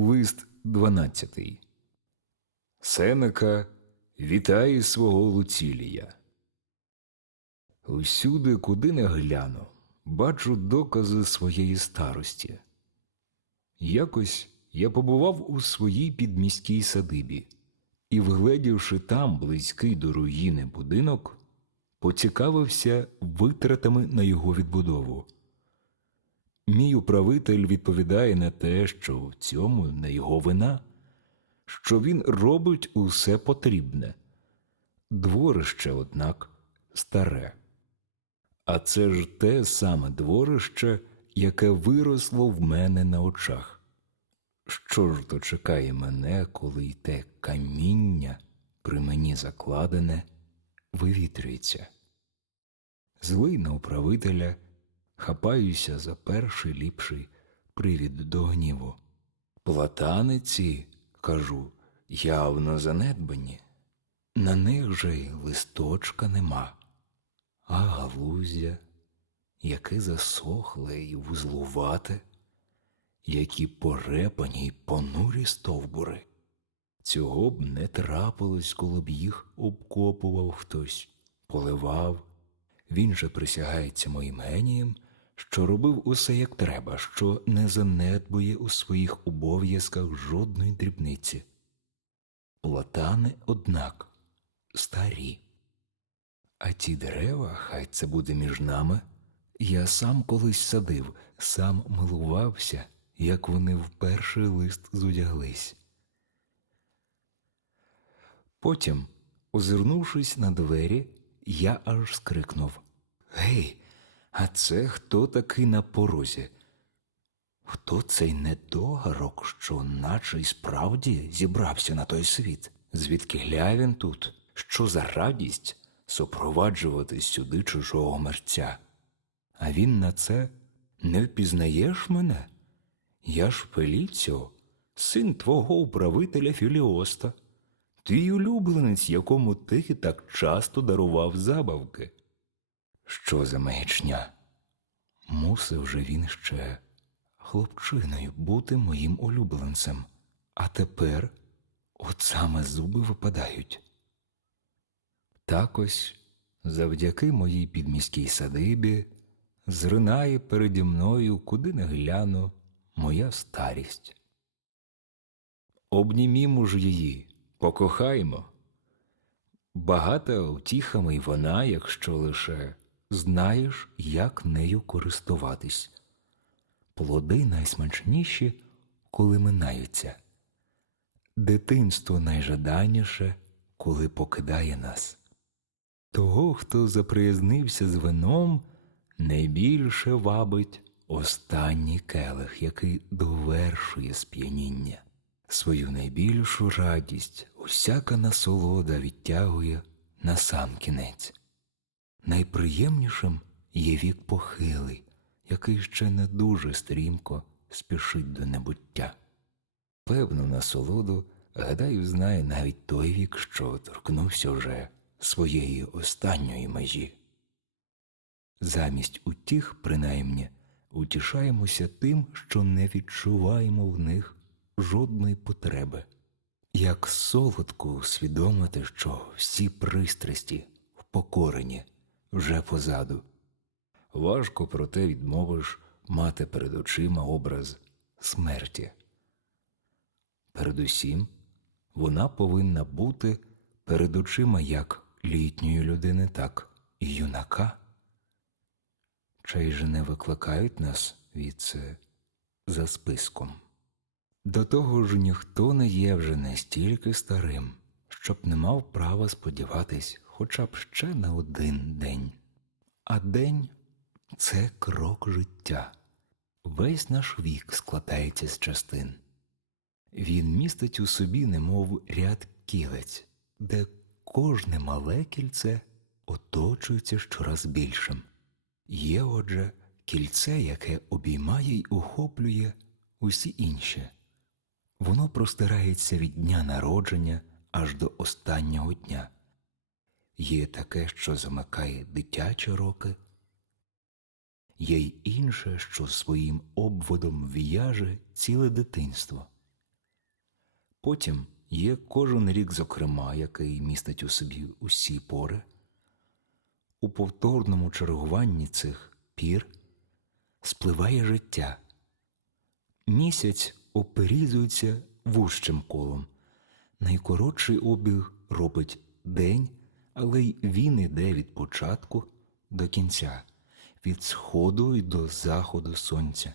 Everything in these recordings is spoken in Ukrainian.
Лист 12. Сенека вітає свого Луцілія. Усюди, куди не гляну, бачу докази своєї старості. Якось я побував у своїй підміській садибі і, вгледівши там близький до руїни будинок, поцікавився витратами на його відбудову. Мій управитель відповідає на те, що в цьому не його вина, що він робить усе потрібне. Дворище, однак, старе. А це ж те саме дворище, яке виросло в мене на очах. Що ж то чекає мене, коли й те каміння, при мені закладене, вивітрюється? Злий на управителя, хапаюся за перший ліпший привід до гніву. Платаниці, кажу, явно занедбані. На них же й листочка нема, а галузя, яке засохле і вузлувате, які порепані й понурі стовбури. Цього б не трапилось, коли б їх обкопував хтось, поливав. Він же присягається моїм генієм, що робив усе як треба, що не занедбує у своїх обов'язках жодної дрібниці. Платани, однак, старі. А ті дерева, хай це буде між нами, я сам колись садив, сам милувався, як вони в перший лист зодяглись. Потім, озирнувшись на двері, я аж скрикнув Гей, а це хто такий на порозі? Хто цей недогарок, що наче й справді зібрався на той світ? Звідки гля він тут? Що за радість супроваджувати сюди чужого мерця? А він на це не впізнаєш мене? Я ж Феліціо, син твого управителя Філіоста, твій улюбленець, якому ти так часто дарував забавки. Що за маячня? Мусив же він ще хлопчиною бути моїм улюбленцем, а тепер от саме зуби випадають. Так ось, завдяки моїй підміській садибі, зринає переді мною, куди не гляну, моя старість. Обнімімо ж її, покохаймо. Багата утіхами й вона, якщо лише знаєш, як нею користуватись. Плоди найсмачніші, коли минаються. Дитинство найжаданіше, коли покидає нас. Того, хто заприязнився з вином, найбільше вабить останній келих, який довершує сп'яніння. Свою найбільшу радість усяка насолода відтягує на сам кінець. Найприємнішим є вік похилий, який ще не дуже стрімко спішить до небуття. Певну насолоду, гадаю, знає навіть той вік, що торкнувся вже своєї останньої межі. Замість утіх, принаймні, утішаємося тим, що не відчуваємо в них жодної потреби. Як солодко усвідомити, що всі пристрасті впокорені вже позаду. Важко проте відмовиш мати перед очима образ смерті. Передусім, вона повинна бути перед очима як літньої людини, так і юнака. Чай же не викликають нас від це за списком. До того ж ніхто не є вже настільки старим, щоб не мав права сподіватись хоча б ще на один день. А день це крок життя. Весь наш вік складається з частин. Він містить у собі, немов ряд кілець, де кожне мале кільце оточується щораз більшим. Є, отже, кільце, яке обіймає й охоплює усі інші. Воно простирається від дня народження аж до останнього дня. Є таке, що замикає дитячі роки, є й інше, що своїм обводом в'яже ціле дитинство. Потім є кожен рік, зокрема, який містить у собі усі пори. У повторному чергуванні цих пір спливає життя. Місяць оперізується вужчим колом. Найкоротший обіг робить день, але й він іде від початку до кінця, від сходу й до заходу сонця.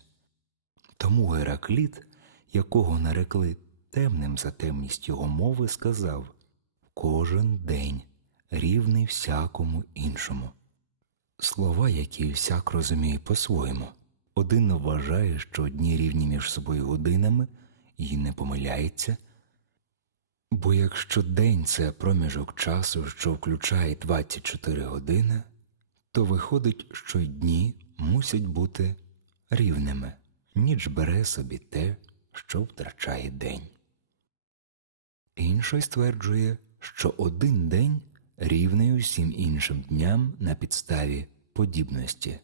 Тому Геракліт, якого нарекли темним за темність його мови, сказав Кожен день рівний всякому іншому. Слова, які всяк розуміє по-своєму. Один вважає, що дні рівні між собою годинами і не помиляється. Бо якщо день це проміжок часу, що включає 24 години, то виходить, що й дні мусять бути рівними. Ніч бере собі те, що втрачає день. Інший стверджує, що один день рівний усім іншим дням на підставі подібності.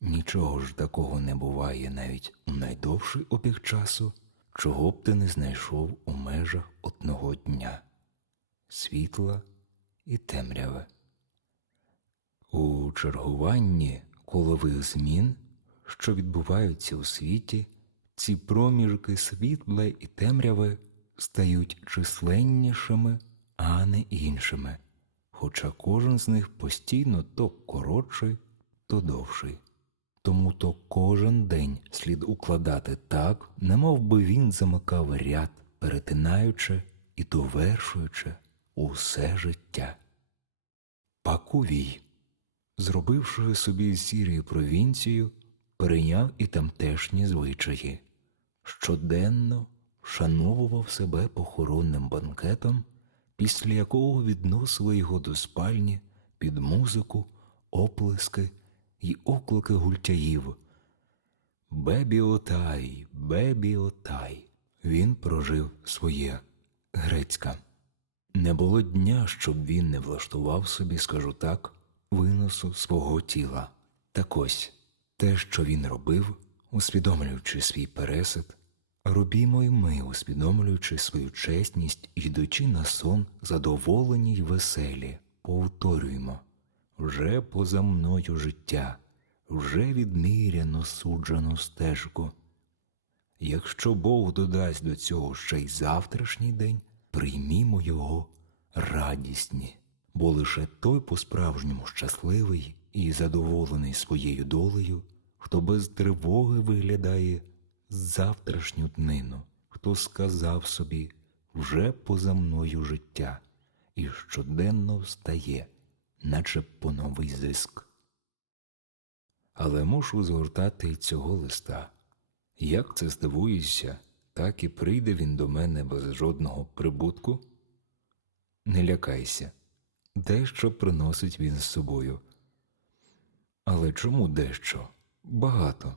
Нічого ж такого не буває навіть у найдовший обіг часу, чого б ти не знайшов у межах одного дня світла і темряви. У чергуванні колових змін, що відбуваються у світі, ці проміжки світла і темряви стають численнішими, а не іншими, хоча кожен з них постійно то коротший, то довший. Тому то кожен день слід укладати так, немов би він замикав ряд, перетинаючи і довершуючи усе життя. Пакувій, зробивши собі з Сірії провінцію, перейняв і тамтешні звичаї. Щоденно вшановував себе похоронним банкетом, після якого відносили його до спальні під музику, оплески й оклики гультяїв. Бебі отай, бебі отай. Він прожив своє грецька. Не було дня, щоб він не влаштував собі, скажу так, виносу свого тіла. Так ось те, що він робив, усвідомлюючи свій пересид, робімо й ми, усвідомлюючи свою чесність, йдучи на сон, задоволені й веселі, повторюємо вже поза мною життя, вже відміряно суджену стежку. Якщо Бог додасть до цього ще й завтрашній день, приймімо його радісні, бо лише той по-справжньому щасливий і задоволений своєю долею, хто без тривоги виглядає завтрашню днину, хто сказав собі вже поза мною життя, і щоденно встає, наче по новий зиск. Але мушу згортати й цього листа. Як це здивуюся, так і прийде він до мене без жодного прибутку? Не лякайся, дещо приносить він з собою. Але чому дещо? Багато.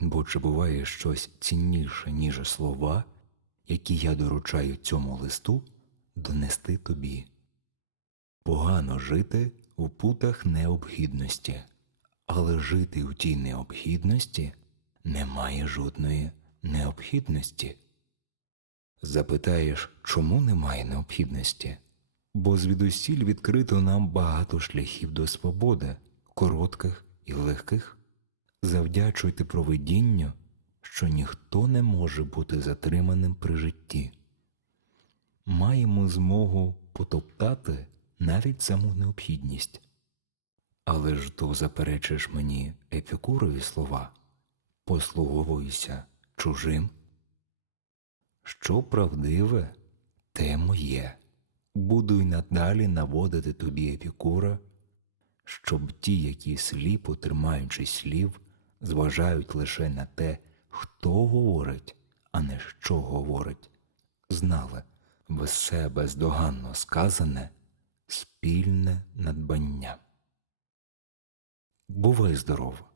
Бо чи буває щось цінніше, ніж слова, які я доручаю цьому листу, донести тобі? Погано жити у путах необхідності, але жити у тій необхідності немає жодної необхідності. Запитаєш, чому немає необхідності? Бо звідусіль відкрито нам багато шляхів до свободи, коротких і легких. Завдячуйте провидінню, що ніхто не може бути затриманим при житті. Маємо змогу потоптати навіть саму необхідність. Але ж то заперечиш мені епікурові слова, послуговуйся чужим. Що правдиве, те моє. Буду й надалі наводити тобі епікура, щоб ті, які сліпо тримаючи слів, зважають лише на те, хто говорить, а не що говорить, знали все бездоганно сказане спільне надбання. Бувай здоров!